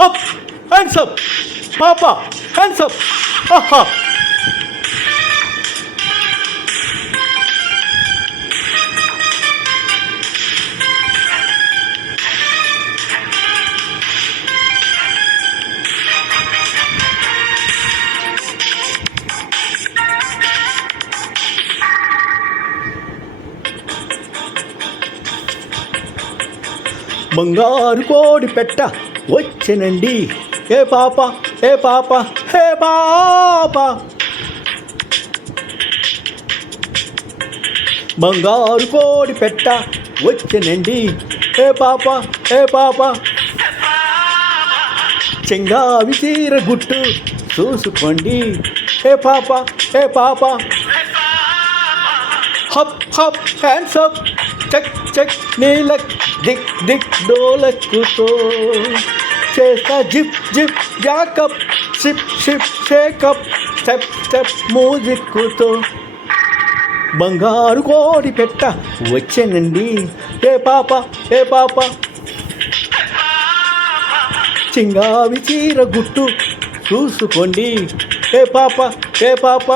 Up hands up పాప hands up ఆహా బంగారు కోడి పెట్ట వచ్చెనండి ఏ పాప ఏ పాప హే పాప బంగారు కోడి పెట్ట వచ్చెనండి ఏ పాప ఏ పాప చెంగావి చీర గుట్టు చూసుకోండి ఏ పాప ఏ పాప hop hop hands up check check నీలక్ దిక్ దిక్ డోలక్కుతో చేస్తా zip zip jack up ship ship shake up step step మ్యూజిక్తో బంగారు కోడి పెట్ట వచ్చానండి ఏ పాప ఏ పాప చింగావి చీర గుట్టు చూసుకోండి ఏ పాప ఏ పాప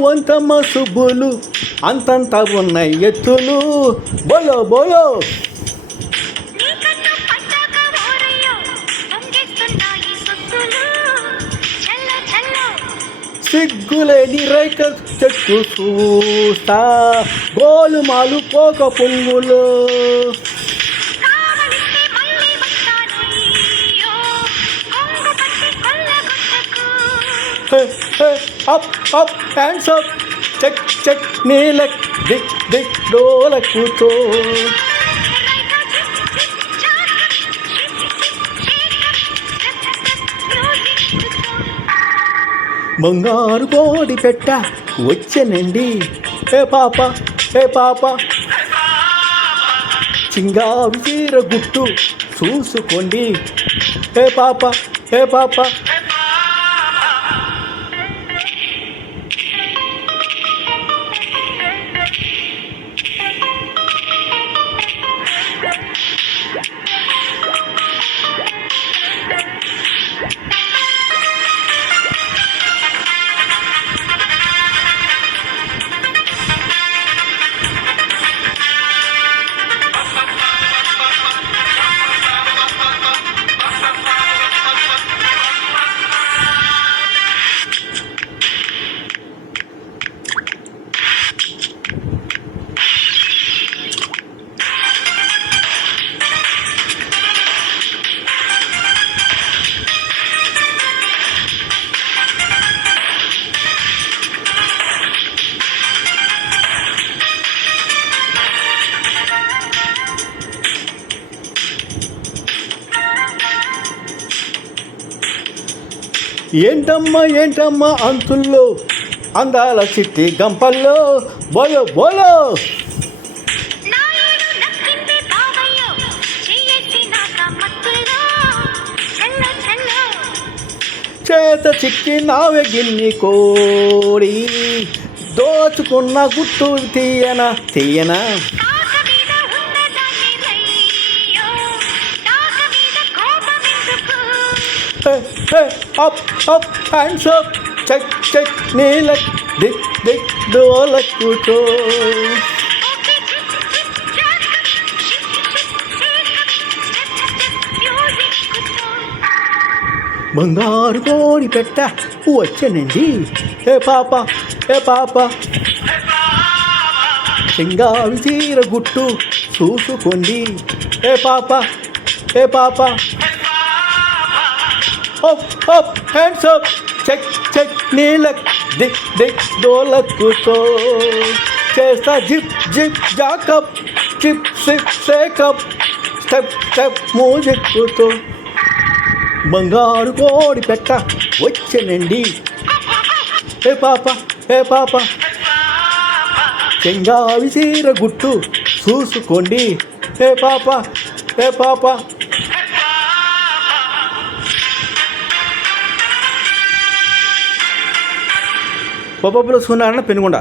వంతమ్మ సుబ్బులు అంతంత ఉన్నాయి ఎత్తులు బోలో బోలో సిగ్గులేని రైక చెట్టు చూస్తా గోలుమాలు పోక పొంగులు up up hands up check check నీలక్ దిక్ దిక్ డోలక్కుతో బంగారు కోడి పెట్ట వచ్చెనండి ఏ పాప ఏ పాప చింగావి చీర గుట్టు చూసుకోండి ఏ పాప ఏ పాప ఏంటమ్మా అంతుల్లో అందాల చిట్టి గంపల్లో బోలో బోలో చేత చిక్కి నావే గిన్ని కోడి దోచుకున్న గుట్టు తీయనా తీయనా up up hands up check check నీలక్ దిక్ దిక్ డోలక్కుతో బంగారు కోడి పెట్ట వచ్చనండి. ఏ పాప ఏ పాప సింగావి చీర గుట్టు చూసుకోండి. ఏ పాప ఏ పాప hop hop hands up check check నీలక్ దిక్ దిక్ డోలక్కుతో చేస్తా zip zip jack up chip sip shake up step step మ్యూజిక్తో బంగారు కోడి పెట్ట వచ్చనండి. ఏ పాప ఏ పాప చెంగావి చీర గుట్టు చూసుకోండి. ఏ పాప ఏ పాప పొప్పపుల సూనారాయణ పెనుగొండ.